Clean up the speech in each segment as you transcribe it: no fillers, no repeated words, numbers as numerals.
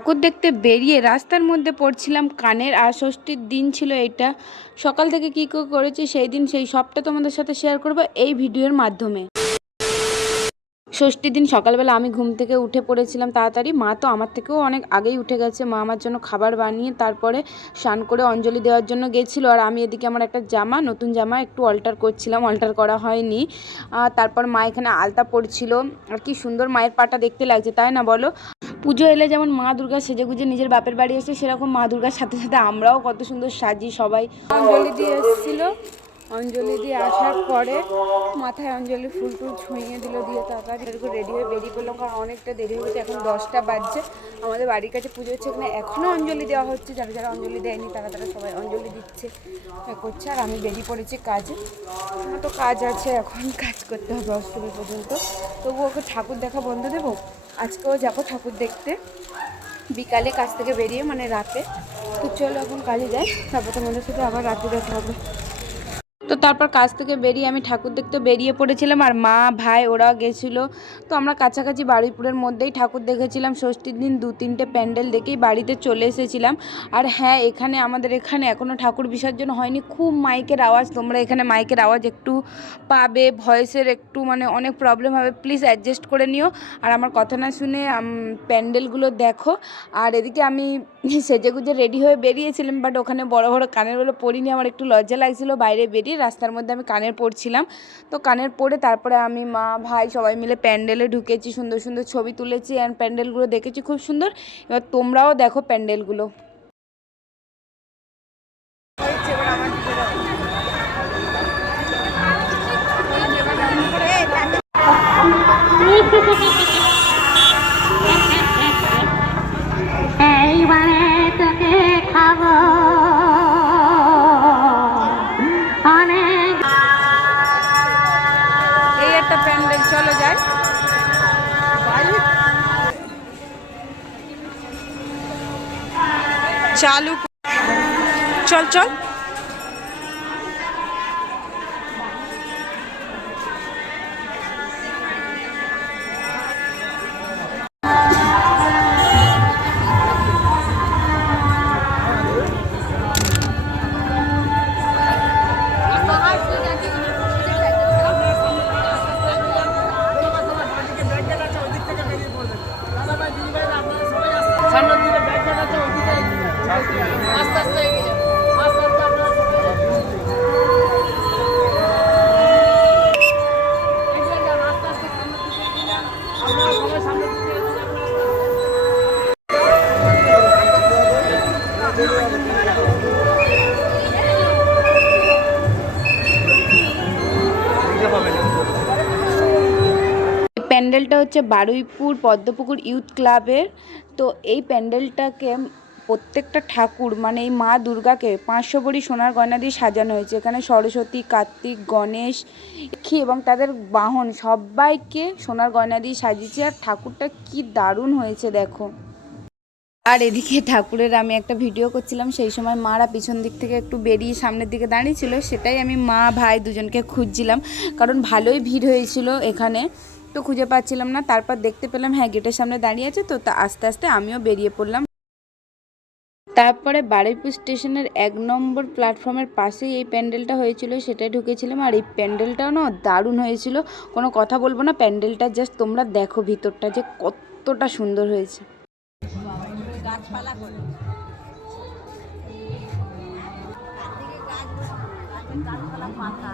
ঠাকুর দেখতে বেরিয়ে রাস্তার মধ্যে পড়ছিলাম কানের, আর ষষ্ঠীর দিন ছিল এটা। সকাল থেকে কী করেছি সেই দিন সেই সবটা তোমাদের সাথে শেয়ার করবো এই ভিডিওর মাধ্যমে। ষষ্ঠীর দিন সকালবেলা আমি ঘুম থেকে উঠে পড়েছিলাম তাড়াতাড়ি। মা তো আমার থেকেও অনেক আগেই উঠে গেছে। মা আমার জন্য খাবার বানিয়ে তারপরে স্নান করে অঞ্জলি দেওয়ার জন্য গেছিলো, আর আমি এদিকে আমার একটা নতুন জামা একটু অল্টার করছিলাম, অল্টার করা হয়নি। তারপর মা এখানে আলতা পড়ছিল, আর কি সুন্দর মায়ের পাটা দেখতে লাগছে, তাই না বলো? পুজো এলে যেমন মা দুর্গা সেজেগুজে নিজের বাপের বাড়ি এসে, সেরকম মা দুর্গার সাথে সাথে আমরাও কত সুন্দর সাজি। সবাই অঞ্জলি দিয়ে এসেছিলো। অঞ্জলি দিয়ে আসার পরে মাথায় অঞ্জলি ফুল টুল ছুঁয়ে দিল, দিয়ে তাড়াতাড়ি রেডি হয়ে বেরিয়ে পড়লাম, কারণ অনেকটা দেরি হয়ে গেছে। এখন 10টা বাজছে। আমাদের বাড়ির কাছে পুজো হচ্ছে, এখানে এখনও অঞ্জলি দেওয়া হচ্ছে। যারা যারা অঞ্জলি দেয়নি তারা সবাই অঞ্জলি দিচ্ছে করছে। আর আমি বেরিয়ে পড়েছি কাজে। আমার তো কাজ আছে, এখন কাজ করতে হবে অষ্টমী পর্যন্ত। তবু ওকে ঠাকুর দেখা বন্ধ দেবো? আজকেও যাবো ঠাকুর দেখতে বিকালে কাজ থেকে বেরিয়ে, মানে রাতে। তো চলো এখন কাজে যাই, তারপর তোমাদের সাথে আবার রাতে দেখা হবে। তো তারপর কাজ থেকে বেরিয়ে আমি ঠাকুর দেখতে বেরিয়ে পড়েছিলাম, আর মা ভাই ওরা গেছিলো। তো আমরা কাছাকাছি বারুইপুরের মধ্যেই ঠাকুর দেখেছিলাম। ষষ্ঠীর দিন 2-3টে প্যান্ডেল দেখেই বাড়িতে চলে এসেছিলাম। আর হ্যাঁ, আমাদের এখানে এখনও ঠাকুর বিসর্জন হয়নি। খুব মাইকের আওয়াজ, তোমরা এখানে মাইকের আওয়াজ একটু পাবে, ভয়েসের একটু মানে অনেক প্রবলেম হবে, প্লিজ অ্যাডজাস্ট করে নিও। আর আমার কথা না শুনে প্যান্ডেলগুলো দেখো। আর এদিকে আমি সেজেগুজে রেডি হয়ে বেরিয়েছিলাম, বাট ওখানে বড় বড় কানেরগুলো পরিনি, আমার একটু লজ্জা লাগছিলো। বাইরে বেরিয়ে রাস্তার মধ্যে আমি কানের পরছিলাম। তো কানের পরে তারপরে আমি মা ভাই সবাই মিলে প্যান্ডেলে ঢুকেছি, সুন্দর সুন্দর ছবি তুলেছি, অ্যান্ড প্যান্ডেলগুলো দেখেছি খুব সুন্দর। এবার তোমরাও দেখো প্যান্ডেলগুলো। এইবারে তোকে খাবো অনেক। এই একটা প্যান্ডেল, চলো যাই। চালু, চল চল। প্যান্ডেলটা হচ্ছে বারুইপুর পদ্মপুকুর ইউথ ক্লাবের। তো এই প্যান্ডেলটাকে প্রত্যেকটা ঠাকুর মানে এই মা দুর্গাকে 500 ভরি সোনার গয়না দিয়ে সাজানো হয়েছে। এখানে সরস্বতী, কার্তিক, গণেশ, লক্ষ্মী এবং তাদের বাহন সবাইকে সোনার গয়না দিয়ে সাজিয়েছে। আর ঠাকুরটা কি দারুণ হয়েছে দেখো। আর এদিকে ঠাকুরের আমি একটা ভিডিও করছিলাম, সেই সময় মারা পিছন দিক থেকে একটু বেরিয়ে সামনের দিকে দাঁড়িয়েছিল, সেটাই আমি মা ভাই দুজনকে খুঁজছিলাম, কারণ ভালোই ভিড় হয়েছিল এখানে। তো খুঁজে পাচ্ছিলাম না, তারপর দেখতে পেলাম হ্যাঁ গেটের সামনে দাঁড়িয়ে আছে। তো আস্তে আস্তে আমিও বেরিয়ে পড়লাম। তারপরে বারুইপুর স্টেশনের 1 নম্বর প্ল্যাটফর্মের পাশেই এই প্যান্ডেলটা হয়েছিল, সেটাই ঢুকেছিলাম। আর এই প্যান্ডেলটাও না দারুণ হয়েছিল, কোনো কথা বলবো না। প্যান্ডেলটা জাস্ট তোমরা দেখো ভিতরটা যে কতটা সুন্দর হয়েছে। গাছপালা করে গাছপালা পাতা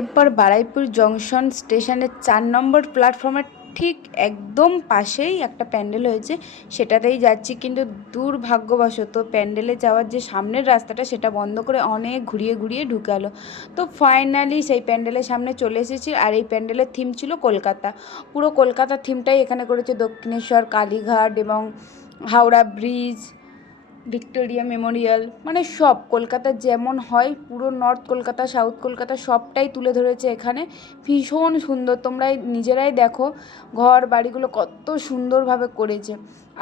এরপর বারুইপুর জংশন স্টেশনের 4 নম্বর প্ল্যাটফর্মের ঠিক একদম পাশেই একটা প্যান্ডেল হয়েছে, সেটাতেই যাচ্ছি। কিন্তু দুর্ভাগ্যবশত প্যান্ডেলে যাওয়ার যে সামনের রাস্তাটা সেটা বন্ধ করে অনেক ঘুরিয়ে ঘুরিয়ে ঢুকালো। তো ফাইনালি সেই প্যান্ডেলের সামনে চলে এসেছি। আর এই প্যান্ডেলের থিম ছিল কলকাতা, পুরো কলকাতার থিমটাই এখানে করেছে। দক্ষিণেশ্বর, কালীঘাট এবং হাওড়া ব্রিজ, ভিক্টোরিয়া মেমোরিয়াল, মানে সব কলকাতার যেমন হয় পুরো নর্থ কলকাতা সাউথ কলকাতা সবটাই তুলে ধরেছে এখানে। ভীষণ সুন্দর, তোমরা নিজেরাই দেখো ঘর বাড়িগুলো কত সুন্দরভাবে করেছে।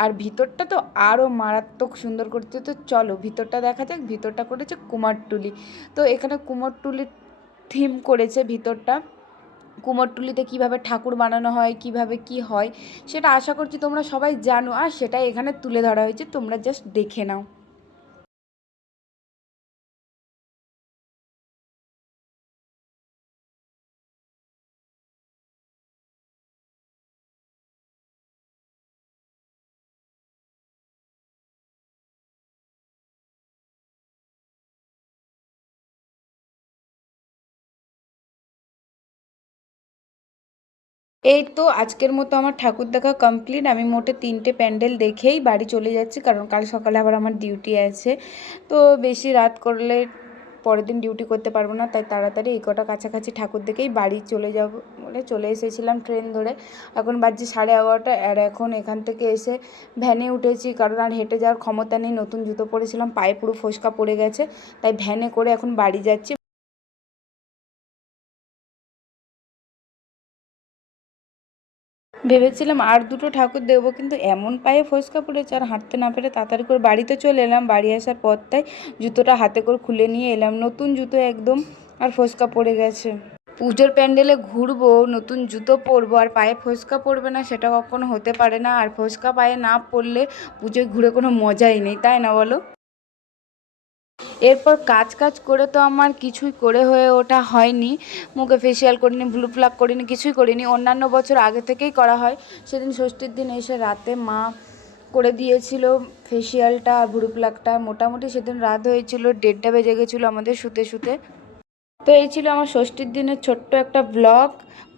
আর ভিতরটা তো আরও মারাত্মক সুন্দর করতে। তো চলো ভিতরটা দেখা যাক। ভিতরটা করেছে কুমারটুলি। তো এখানে কুমারটুলির থিম করেছে ভিতরটা। কুমোরটুলিতে কীভাবে ঠাকুর বানানো হয়, কিভাবে কি হয় সেটা আশা করছি তোমরা সবাই জানো, আর সেটাই এখানে তুলে ধরা হয়েছে, তোমরা জাস্ট দেখে নাও। এই তো আজকের মতো আমার ঠাকুর দেখা কমপ্লিট। আমি মোটে 3টে প্যান্ডেল দেখেই বাড়ি চলে যাচ্ছি, কারণ কাল সকালে আবার আমার ডিউটি আছে। তো বেশি রাত করলে পরের দিন ডিউটি করতে পারবো না, তাই তাড়াতাড়ি এই কটা কাছাকাছি ঠাকুর দেখেই বাড়ি চলে যাব বলে চলে এসেছিলাম ট্রেন ধরে। এখন বাজছে 11:30, আর এখন এখান থেকে এসে ভ্যানে উঠেছি, কারণ আর হেঁটে যাওয়ার ক্ষমতা নেই। নতুন জুতো পরেছিলাম, পায়ে পুরো ফোসকা পড়ে গেছে, তাই ভ্যানে করে এখন বাড়ি যাচ্ছি। ভেবেছিলাম আর 2টো ঠাকুর দেখবো, কিন্তু এমন পায়ে ফোসকা পড়েছে আর হাঁটতে না পেরে তাড়াতাড়ি করে বাড়িতে চলে এলাম। বাড়ি আসার পরটাই জুতোটা হাতে করে খুলে নিয়ে এলাম, নতুন জুতো একদম, আর ফোসকা পড়ে গেছে। পুজোর প্যান্ডেলে ঘুরবো, নতুন জুতো পরবো, আর পায়ে ফোসকা পড়বে না সেটা কখনো হতে পারে না। আর ফোসকা পায়ে না পড়লে পুজোয় ঘুরে কোনো মজাই নেই, তাই না বলো? এরপর কাজ করে তো আমার কিছুই করে হয়ে ওঠা হয়নি। মুখে ফেসিয়াল করিনি, ব্লু প্লাক করিনি, কিছুই করিনি। অন্যান্য বছর আগে থেকেই করা হয়। সেদিন ষষ্ঠীর দিন এসে রাতে মা করে দিয়েছিল ফেসিয়ালটা আর ব্লু প্লাকটা। মোটামুটি সেদিন রাত হয়েছিল, 1:30টা বেজে গেছিলো আমাদের শুতে শুতে। তো এই ছিল আমার ষষ্ঠীর দিনের ছোট্ট একটা ব্লগ।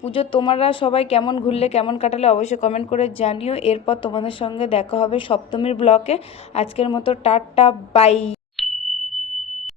পুজো তোমরা সবাই কেমন ঘুরলে, কেমন কাটালে অবশ্যই কমেন্ট করে জানিও। এরপর তোমাদের সঙ্গে দেখা হবে সপ্তমীর ব্লগে। আজকের মতো টাটা, বাই।